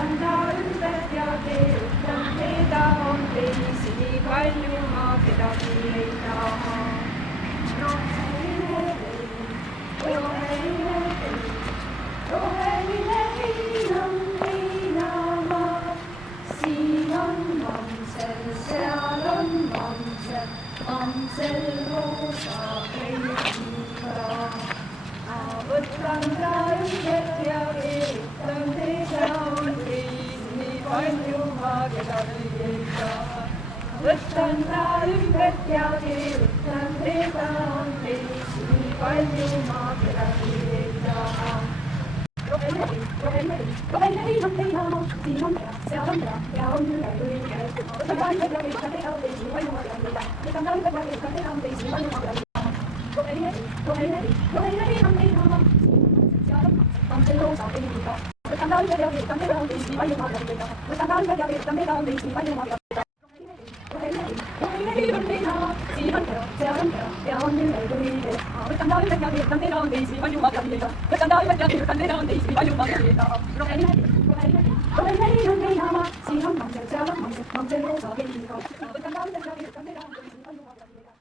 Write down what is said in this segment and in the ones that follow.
võtan ta ümbert ja keerutan teda, on teisi nii palju, ma kedagi ei taha. Roheline liin on liinamaa, siin on mamsel, seal on mamsel, mamsel roosa kleitiga. Ma võtan ta ümbert ja keerutan teda, on teisi nii palju, ma kedagi ei taha. Võtan ta ümbert ja keerutan teda, on teisi nii palju, ma kedagi ei taha. Roheline liin on liinamaa, siin on pea, seal on pea ja on üle kõige. Võtan ta ümbert ja keerutan teda, on teisi nii palju, ma kedagi ei taha. Võtan ta ümbert ja keerutan teda, on teisi nii palju, ma kedagi ei taha. Roheline liin on liinamaa, seal on mamsel roosa kleitiga. Võtan ta ümbert ja keerutan teda, on teisi nii palju, ma kedagi ei taha. Võtan ta ümbert ja keerutan teda, on teisi nii palju, ma kedagi ei taha. Roheline liin on liinamaa, siin on pea, seal on pea ja on üle kõige. Võtan ta ümbert ja keerutan teda, on teisi nii palju, ma kedagi ei taha. Võtan ta ümbert ja keerutan teda, on teisi nii palju, ma kedagi ei taha. Roheline liin on liinamaa, siin on mamsel, seal on mamsel, mamsel roosa kleitiga. Võtan ta ümbert ja keerutan teda, on teisi nii palju, ma kedagi ei taha.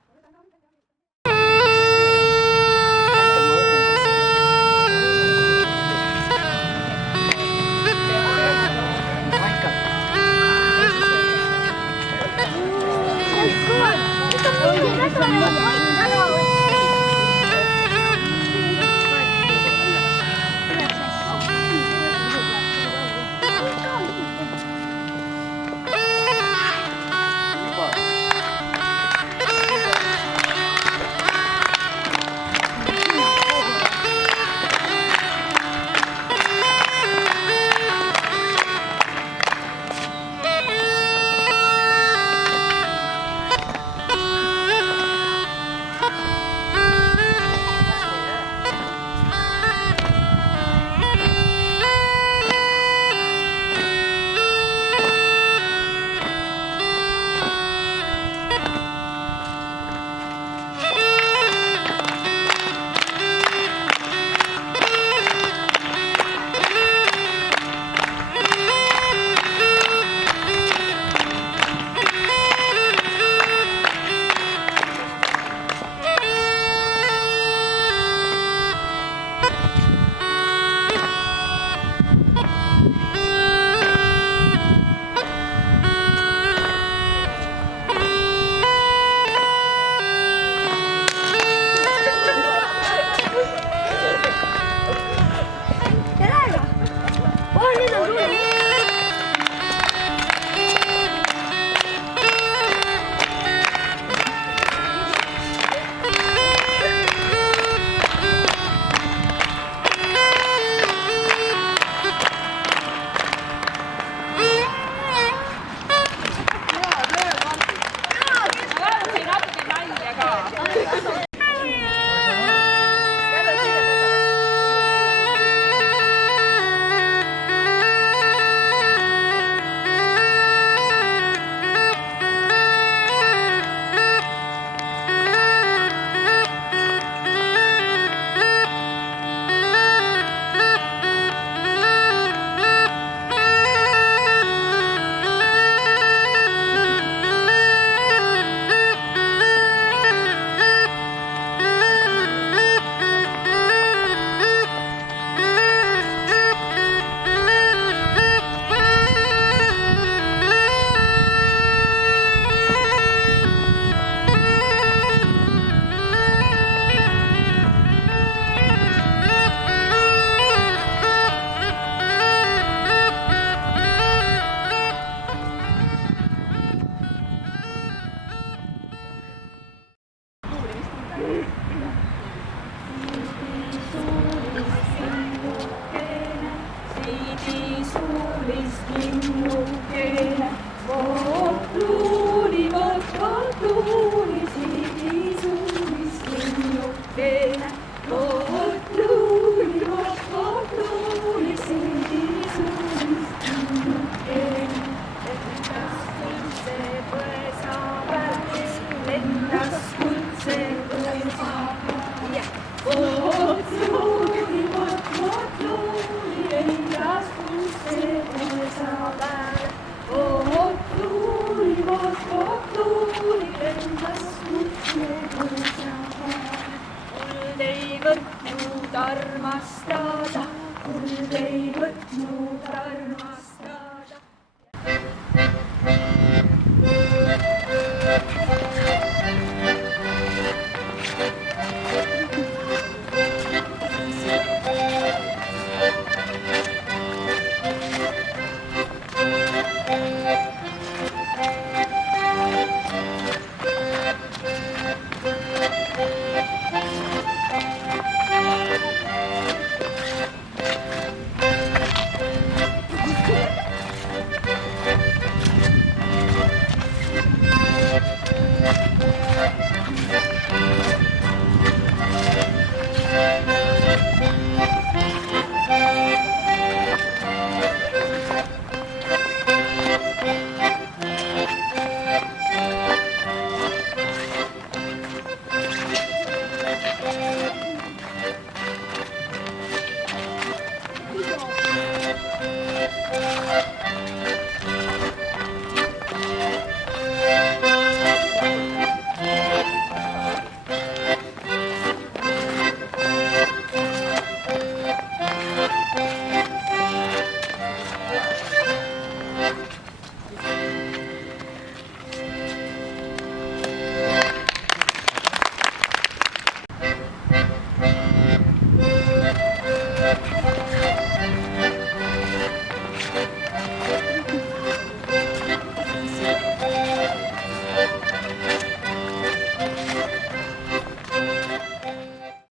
armastada, kuld ei võtnud armastada.